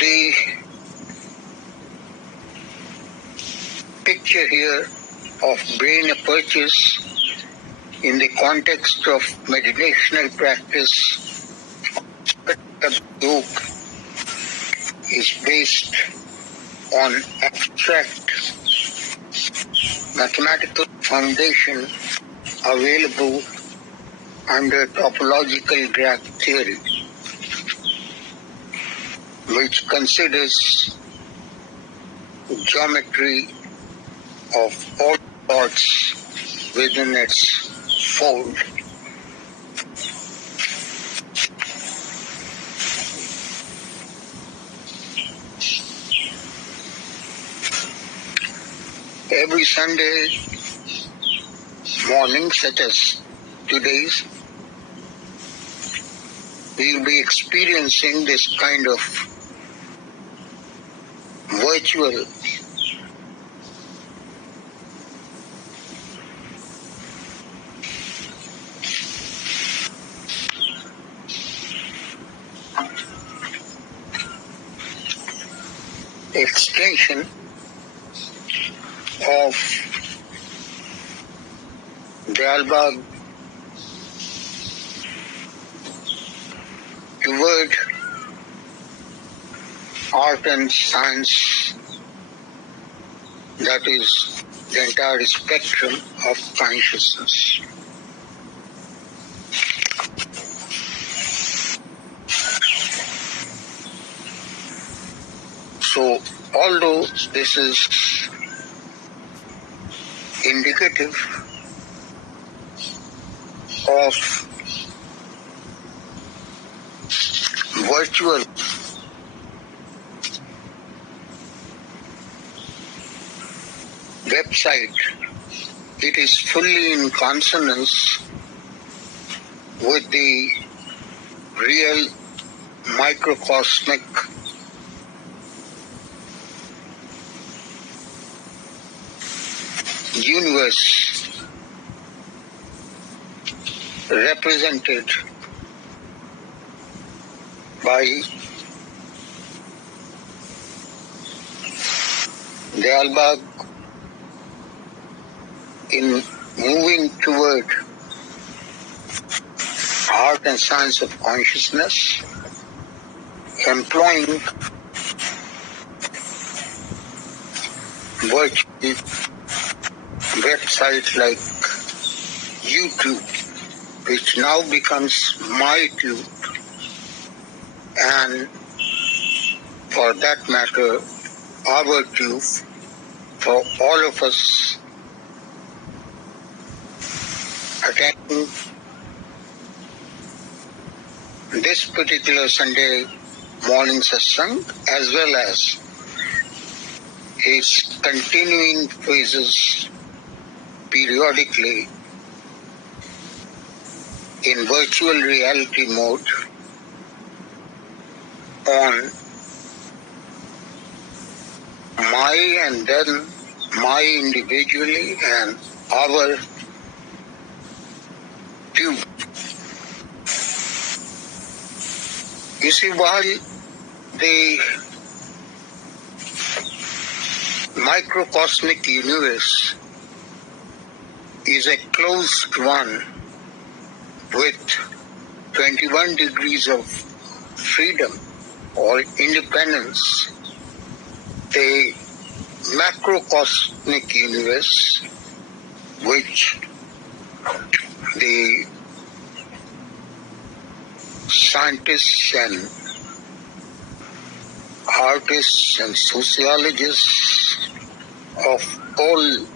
The picture here of brain purchase in the context of meditational practice of yoga is based on abstract mathematical foundation available under topological graph theory, which considers geometry of all sorts within its fold. Every Sunday morning, such as today's, we will be experiencing this kind of virtual extension of DAYSLBAGH toward art and science, that is the entire spectrum of consciousness. So, although this is indicative of virtual website, it is fully in consonance with the real microcosmic universe represented by DAYSLBAGH in moving toward art and science of consciousness, employing virtual websites like YouTube, which now becomes MyTube, and for that matter, our tube, for all of us attending this particular Sunday morning satsang, as well as its continuing phases periodically in virtual reality mode on my and then my individually and our tube. You see, while the microcosmic universe is a closed one with 21 degrees of freedom or independence, the macrocosmic universe, which the scientists and artists and sociologists of all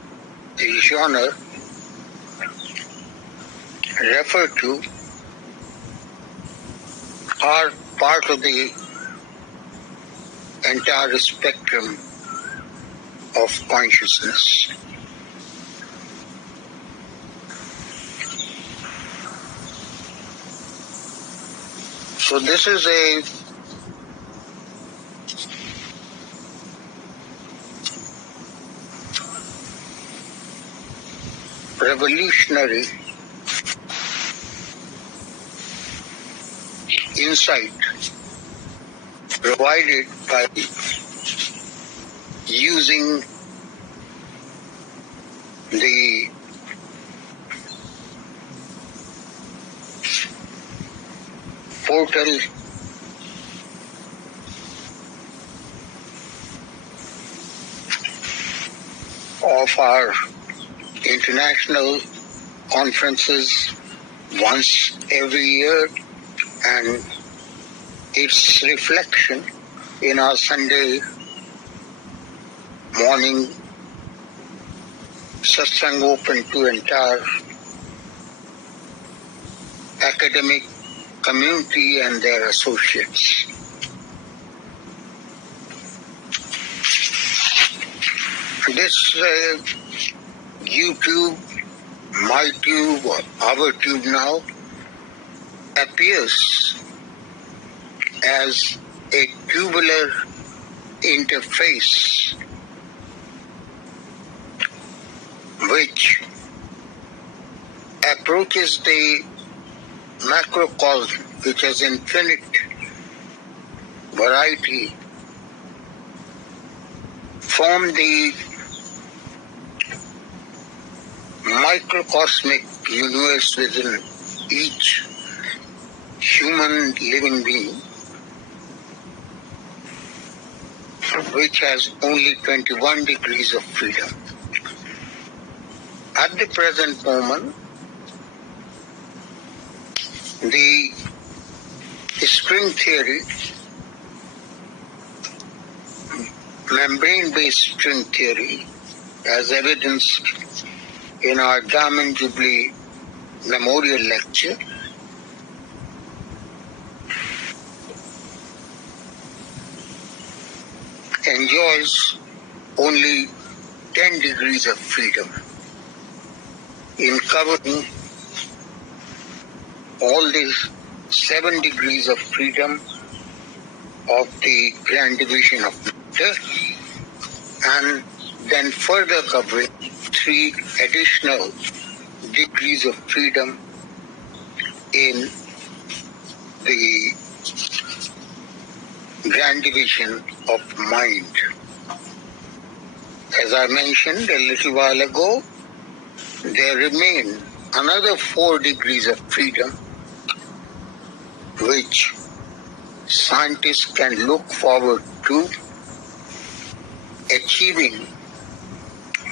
the genre refer to, are part of the entire spectrum of consciousness. So this is a revolutionary insight provided by using the portal of our international conferences once every year, and its reflection in our Sunday morning satsang open to entire academic community and their associates. This YouTube, my tube, or our tube now, appears as a tubular interface which approaches the macrocosm, which has infinite variety, from the microcosmic universe within each human living being, which has only 21 degrees of freedom. At the present moment, the string theory, membrane-based string theory, as evidenced in our Diamond Jubilee Memorial Lecture, enjoys only 10 degrees of freedom in covering all these 7 degrees of freedom of the grand division of matter, and then further covering 3 additional degrees of freedom in the grand division of mind. As I mentioned a little while ago, there remain another 4 degrees of freedom which scientists can look forward to achieving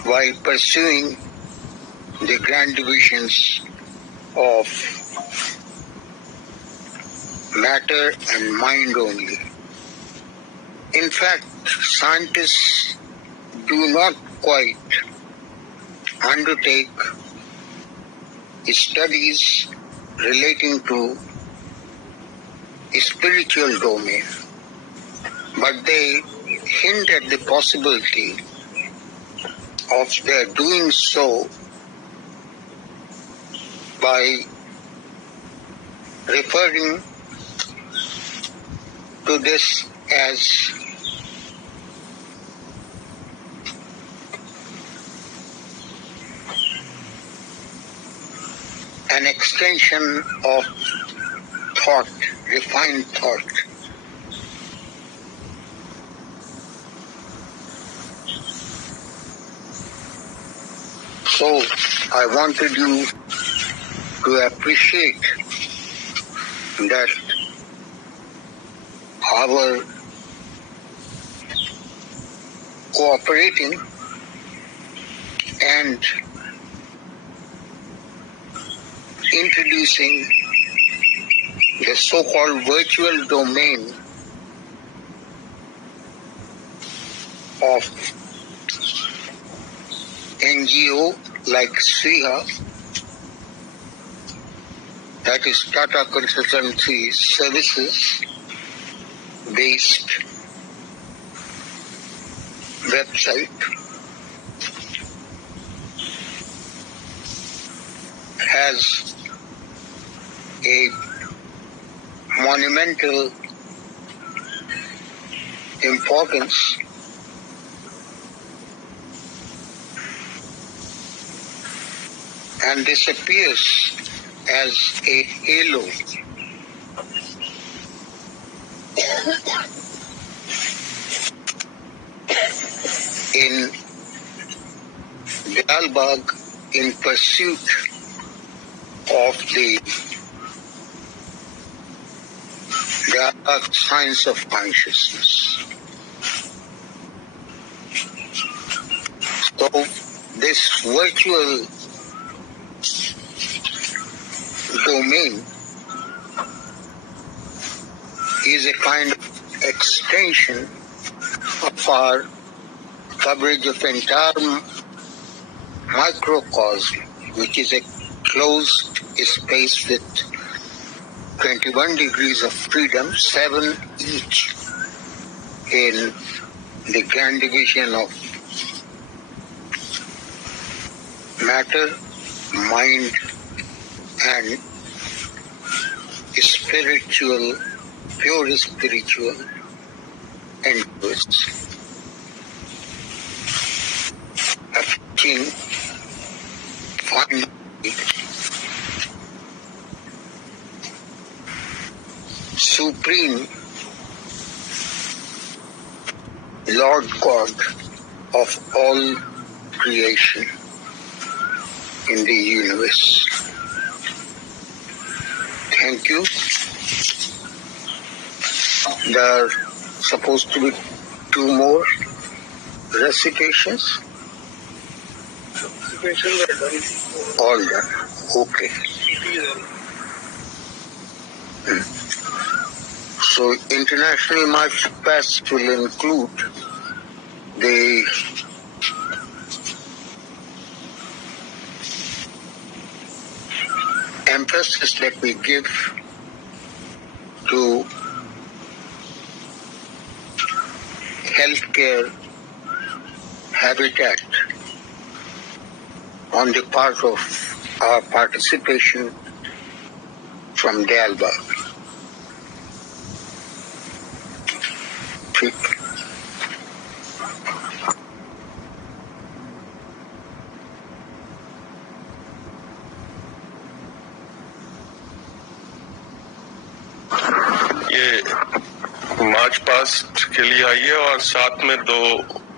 while pursuing the grand divisions of matter and mind only. In fact, scientists do not quite undertake studies relating to spiritual domain, but they hint at the possibility of their doing so by referring to this as an extension of thought, refined thought. So I wanted you to appreciate that our cooperating and introducing the so-called virtual domain of NGO like SRIHA, that is Tata Consultancy Services based website, has a monumental importance and this appears as a halo in DAYSLBAGH in pursuit of the science of consciousness. So this virtual domain is a kind of extension of our coverage of entire microcosm, which is a closed space with 21 degrees of freedom, 7 each in the grand division of matter, mind, and spiritual, pure spiritual endeavors. Affecting finally supreme Lord God of all creation in the universe. Thank you. There are supposed to be 2 more recitations. All done. Okay. So International March Past will include the emphasis that we give to healthcare habitat on the part of our participation from DAYSLBAGH. ये march past के लिए आइए और साथ में 2